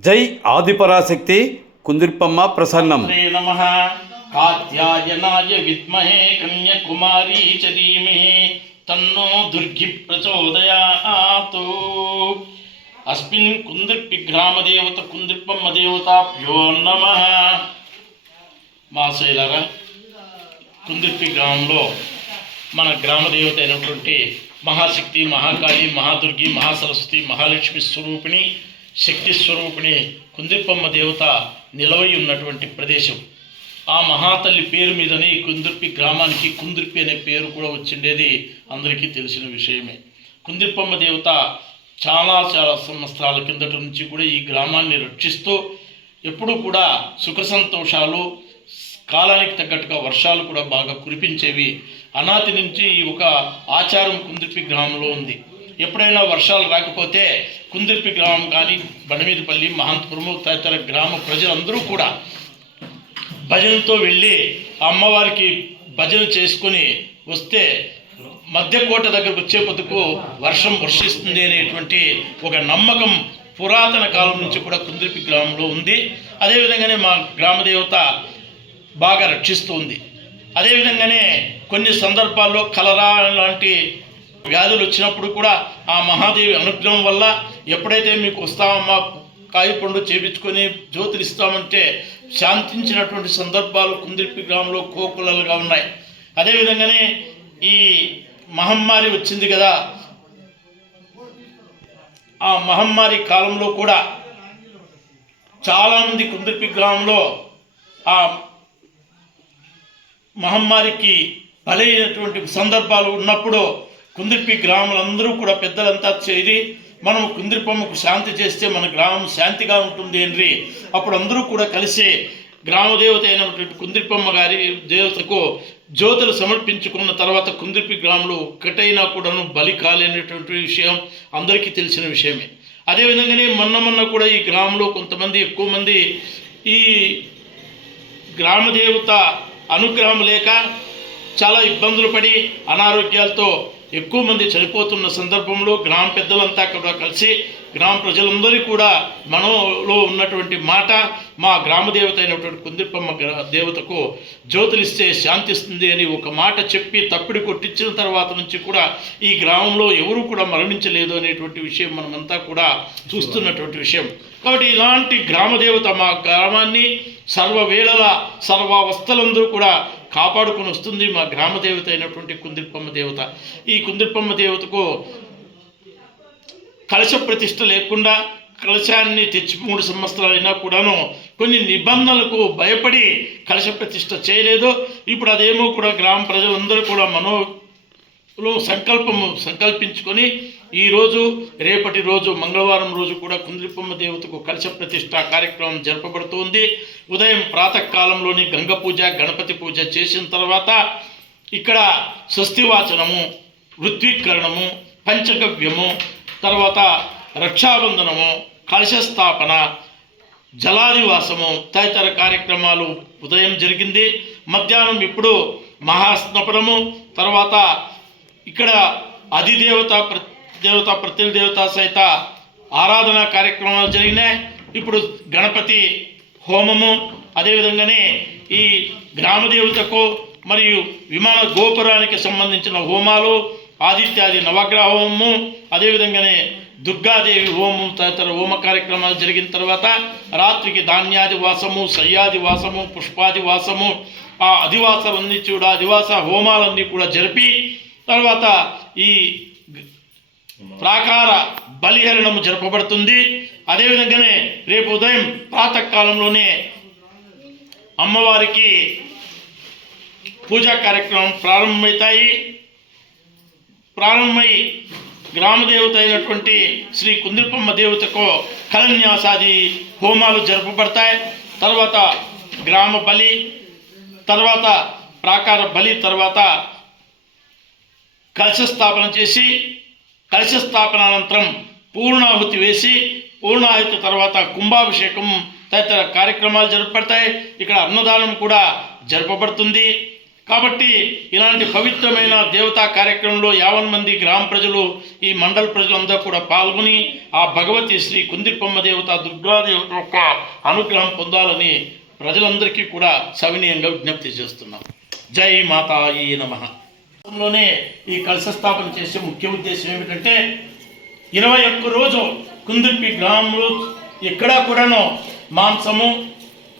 జై ఆదిపరాశక్తి కుందిర్పమ్మ ప్రసన్నం. నమ. కాత్యాయనాయ విద్మహే కన్యకుమారీ చ తన్నో దుర్గి ప్రచోదయాత్. అస్మిన్ కుందిర్పి గ్రామదేవత కుందిర్పమ్మ దేవతాభ్యో నమ. మా శైలరా కుందిర్పి గ్రామంలో మన గ్రామదేవత అయినటువంటి మహాశక్తి మహాకాళి మహాదుర్గి మహాసరస్వతి మహాలక్ష్మి స్వరూపిణి శక్తి స్వరూపిణి కుందిర్పమ్మ దేవత నిలవై ఉన్నటువంటి ప్రదేశం. ఆ మహాతల్లి పేరు మీదనే ఈ కుందిర్పి గ్రామానికి కుందిర్పి అనే పేరు కూడా వచ్చిండేది అందరికీ తెలిసిన విషయమే. కుందిర్పమ్మ దేవత చాలా చాలా సంవత్సరాల కిందట నుంచి కూడా ఈ గ్రామాన్ని రక్షిస్తూ ఎప్పుడూ కూడా సుఖ సంతోషాలు కాలానికి తగ్గట్టుగా వర్షాలు కూడా బాగా కురిపించేవి. అనాతి నుంచి ఈ ఒక ఆచారం కుందిర్పి గ్రామంలో ఉంది. ఎప్పుడైనా వర్షాలు రాకపోతే కుందిర్పి గ్రామం కానీ బండమీదపల్లి మహంతపురము తదితర గ్రామ ప్రజలందరూ కూడా భజనతో వెళ్ళి ఆ అమ్మవారికి భజన చేసుకొని వస్తే మధ్యకోట దగ్గరకు వచ్చే పొద్దుకు వర్షం వర్షిస్తుంది అనేటువంటి ఒక నమ్మకం పురాతన కాలం నుంచి కూడా కుందిర్పి గ్రామంలో ఉంది. అదేవిధంగానే మా గ్రామదేవత బాగా రక్షిస్తుంది అదేవిధంగానే కొన్ని సందర్భాల్లో కలరా లాంటి వ్యాధులు వచ్చినప్పుడు కూడా ఆ మహాదేవి అనుగ్రహం వల్ల ఎప్పుడైతే మీకు వస్తామమ్మా కాయపండు చేపించుకొని జ్యోతిరిస్తామంటే శాంతించినటువంటి సందర్భాలు కుందిర్పి గ్రామంలో కోకులలుగా ఉన్నాయి. అదేవిధంగానే ఈ మహమ్మారి వచ్చింది కదా ఆ మహమ్మారి కాలంలో కూడా చాలామంది కుందిర్పి గ్రామంలో ఆ మహమ్మారికి బలైనటువంటి సందర్భాలు ఉన్నప్పుడు కుందిరిపి గ్రామాలందరూ కూడా పెద్దలంతా చేరి మనం కుందిరిపమ్మకు శాంతి చేస్తే మన గ్రామం శాంతిగా ఉంటుంది అని అప్పుడు అందరూ కూడా కలిసి గ్రామదేవత అయినటువంటి కుందిరిపమ్మ గారి దేవతకు జ్యోతులు సమర్పించుకున్న తర్వాత కుందిరిపి గ్రామంలో ఒక్కటైనా కూడాను బలి కాలేనటువంటి విషయం అందరికీ తెలిసిన విషయమే. అదేవిధంగానే మొన్న మొన్న కూడా ఈ గ్రామంలో కొంతమంది ఎక్కువ మంది ఈ గ్రామదేవత అనుగ్రహం లేక చాలా ఇబ్బందులు పడి అనారోగ్యాలతో ఎక్కువ మంది చనిపోతున్న సందర్భంలో గ్రామ పెద్దలంతా కూడా కలిసి గ్రామ ప్రజలందరూ కూడా మనలో ఉన్నటువంటి మాట మా గ్రామ దేవత అయినటువంటి కుందిప్పమ్మ దేవతకు జ్యోతులిస్తే శాంతిస్తుంది అని ఒక మాట చెప్పి తప్పిడి కొట్టించిన తర్వాత నుంచి కూడా ఈ గ్రామంలో ఎవరు కూడా మరణించలేదు అనేటువంటి విషయం మనమంతా కూడా చూస్తున్నటువంటి విషయం. కాబట్టి ఇలాంటి గ్రామదేవత మా గ్రామాన్ని సర్వవేళల సర్వావస్థలందరూ కూడా కాపాడుకొని వస్తుంది మా గ్రామ దేవత అయినటువంటి కుందిరిపమ్మ దేవత. ఈ కుందిరిపమ్మ దేవతకు కలశ ప్రతిష్ట లేకుండా కలశాన్ని తెచ్చి మూడు సంవత్సరాలైనా కూడాను కొన్ని నిబంధనలకు భయపడి కలశ ప్రతిష్ట చేయలేదు. ఇప్పుడు అదేమో కూడా గ్రామ ప్రజలందరూ కూడా మనోలో సంకల్పము సంకల్పించుకొని ఈరోజు రేపటి రోజు మంగళవారం రోజు కూడా కుంద్రిపమ్మ దేవతకు కలశ ప్రతిష్ట కార్యక్రమం జరపబడుతోంది. ఉదయం ప్రాతకాలంలోని గంగ పూజ గణపతి పూజ చేసిన తర్వాత ఇక్కడ స్వస్తివాచనము ఋత్వీకరణము పంచగవ్యము తర్వాత రక్షాబంధనము కలశస్థాపన జలాదివాసము తదితర కార్యక్రమాలు ఉదయం జరిగింది. మధ్యాహ్నం ఇప్పుడు మహాస్నపనము తర్వాత ఇక్కడ అధిదేవత ప్ర దేవత ప్రత్యేక దేవత సహిత ఆరాధన కార్యక్రమాలు జరిగినాయి. ఇప్పుడు గణపతి హోమము అదేవిధంగానే ఈ గ్రామదేవతకు మరియు విమాన గోపురానికి సంబంధించిన హోమాలు ఆదిత్యాది నవగ్రహ హోమము అదేవిధంగానే దుర్గాదేవి హోమం తదితర హోమ కార్యక్రమాలు జరిగిన తర్వాత రాత్రికి ధాన్యాది వాసము సయ్యాది వాసము పుష్పాది వాసము ఆ అధివాసాలన్నీ కూడా అధివాస హోమాలన్నీ కూడా జరిపి తర్వాత ఈ ప్రాకార బలిహరణము జరపబడుతుంది. అదేవిధంగానే రేపు ఉదయం ప్రాతకాలంలోనే అమ్మవారికి పూజా కార్యక్రమం ప్రారంభమవుతాయి. ప్రారంభమై గ్రామదేవత అయినటువంటి శ్రీ కుందిరపమ్మ దేవతకు కలన్యాసాది హోమాలు జరపబడతాయి. తర్వాత గ్రామ బలి తర్వాత ప్రాకార బలి తర్వాత కలశ స్థాపన చేసి కలశ స్థాపన అనంతరం పూర్ణాహుతి వేసి పూర్ణాహుతి తర్వాత కుంభాభిషేకం తదితర కార్యక్రమాలు జరపబడతాయి. ఇక్కడ అన్నదానం కూడా జరపబడుతుంది. కాబట్టి ఇలాంటి పవిత్రమైన దేవతా కార్యక్రమంలో యావన్ మంది గ్రామ ప్రజలు ఈ మండల ప్రజలందరూ కూడా పాల్గొని ఆ భగవతి శ్రీ కుందిర్పమ్మ దేవత దుర్గాదేవత యొక్క అనుగ్రహం పొందాలని ప్రజలందరికీ కూడా సవినీయంగా విజ్ఞప్తి చేస్తున్నాం. జై మాతాయి నమ. లోనే ఈ కలశ స్థాపన చేసే ముఖ్య ఉద్దేశం ఏమిటంటే ఇరవై ఒక్క రోజు కుందుర్పి గ్రామంలో ఎక్కడా కూడాను మాంసము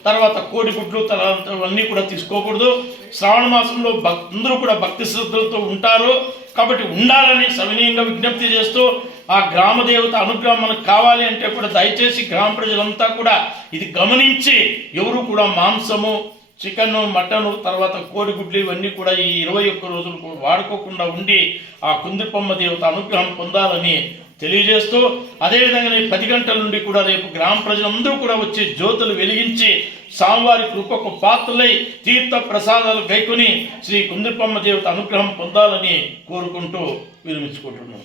తర్వాత కోడిగుడ్లు తర్వాత అన్నీ కూడా తీసుకోకూడదు. శ్రావణ మాసంలో భక్ అందరూ కూడా భక్తి శ్రద్ధలతో ఉంటారు. కాబట్టి ఉండాలని సవినీయంగా విజ్ఞప్తి చేస్తూ ఆ గ్రామ దేవత అనుగ్రహం మనకు కావాలి అంటే కూడా దయచేసి గ్రామ ప్రజలంతా కూడా ఇది గమనించి ఎవరు కూడా మాంసము చికెన్ మటన్ తర్వాత కోడిగుడ్లు ఇవన్నీ కూడా ఈ ఇరవై ఒక్క రోజులు కూడా వాడుకోకుండా ఉండి ఆ కుందిపమ్మ దేవత అనుగ్రహం పొందాలని తెలియజేస్తూ అదేవిధంగా పది గంటల నుండి కూడా రేపు గ్రామ ప్రజలందరూ కూడా వచ్చి జ్యోతులు వెలిగించి స్వామివారి కృపకు పాత్రలై తీర్థ ప్రసాదాలు గైకొని శ్రీ కుందిపమ్మ దేవత అనుగ్రహం పొందాలని కోరుకుంటూ విరమించుకుంటున్నాం.